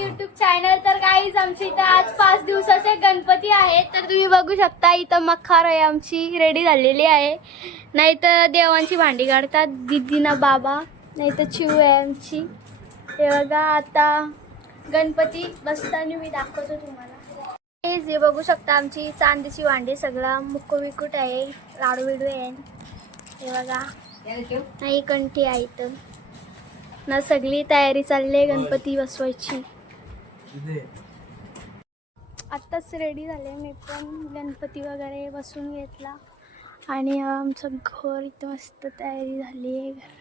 YouTube channel. तर guys आमची इथं आज 5 दिवसाचे गणपती आहेत. तर तुम्ही बघू शकता इथं मखार आहे आमची रेडी झालेली आहे. नाही तर देवांची भांडी काढतात दीदी ना बाबा, नाही तर चिव आहे आमची. हे बघा आता गणपती बसताना मी दाखवतो तुम्हाला. हे बघू शकता आमची चांदीची भांडी, सगळं मुक्कू बिकूट आहे, लाडू बिडू आहे. हे बघा नाही कंठी आहे इथं ना, सगळी तयारी चालली आहे गणपती बसवायची. आत्ताच रेडी झाले मी पण, गणपती वगैरे बसून घेतला आणि आमचं घर इथं मस्त तयारी झाली आहे.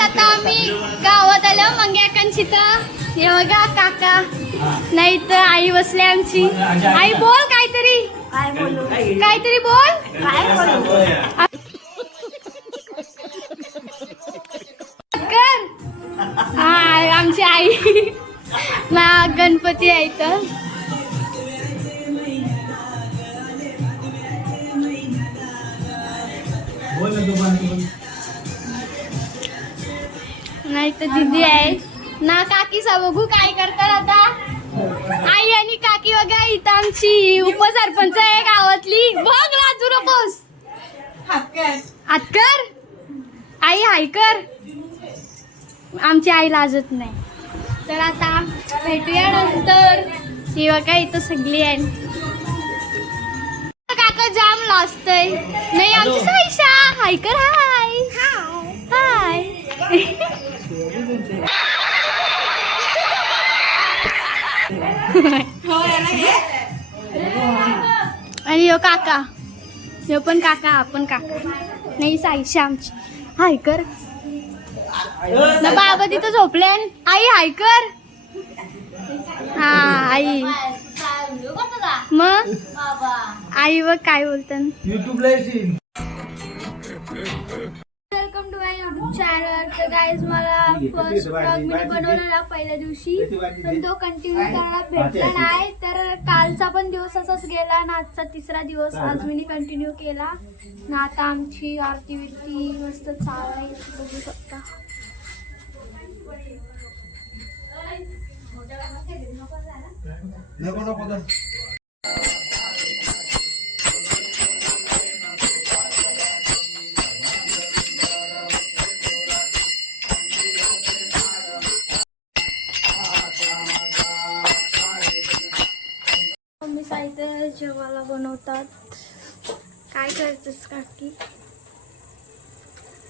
आता आम्ही गावात आलो मंग्याकांची. तर हे बघा काका, नाही तर आई बसली आमची. आई बोल काहीतरी, काहीतरी बोल. कर हा आमची आई ना, गणपती आहे तर नाही तर दीदी आहे ना, काकी सा बघू काय करतात आता. आई आणि काकी वगैरे इथं आमची उपसरपंच आहे गावातली. बघ लाजू नकोस, हात कर आई, हाय कर. आमची आई लाजत नाही. तर आता भेटूया नंतर. ही बघा इथं सगळी आहे. काका जाम लाजतय. नाही आमची साईशा, हाय कर. हाय हाय. आणि यो काका, यो पण काका, आपण काका. नाही साईशा आमची, हाय कर ना. बाबा तिथं झोपले. आई हाय कर. हा आई. मग आई बघ काय बोलतात. Welcome to my YouTube channel. तर गाईज मला फर्स्ट ब्लॉग मी बनवलेला पहिल्या दिवशी, पण तो कंटिन्यू करायला भेटला नाही. तर कालचा पण दिवस असाच गेला ना, आजचा तिसरा दिवस. आज मी कंटिन्यू केला ना. आता आमची आरती विरती मस्त चालू आहे, बघू शकता. मम्मी साहित्य जेवायला बनवतात. काय करतेस काकी?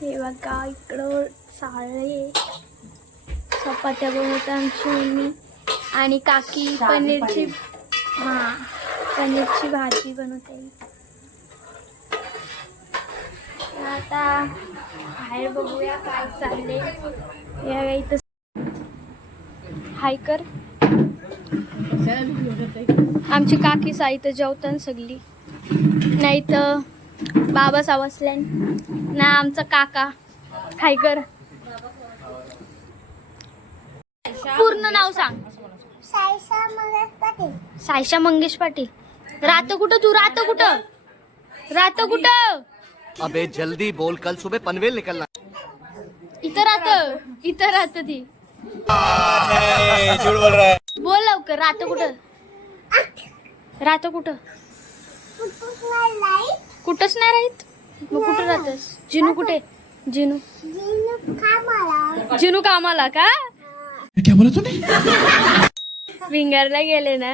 हे बघा इकडं साळे चपात्या बनवतात आमची मम्मी. आणि काकी पनीरची पनीरची भाजी बनवते. आता बाहेर बघूया काय चालले. या इथं हाय कर. आमची काकी साहित्य जेवतात सगळी. नाही तर बाबा सावसल्यान ना, आमचा काका हाय कर. पूर्ण नाव सांग. सायशा मंगेश पाटील. राहतो कुठं तू? राहतो कुठं? राहतो कुठं? अबे जल्दी बोल, कल सुबह पनवेल निकलना. इथं राहतं ती. बोल लवकर. राहतो कुठं? राहतो कुठं? कुठंच नाही राहत. मग कुठं राहतस? जिनू कुठे? जिनू कामाला का? क्या बोला तूने? विंगरला गेले ना.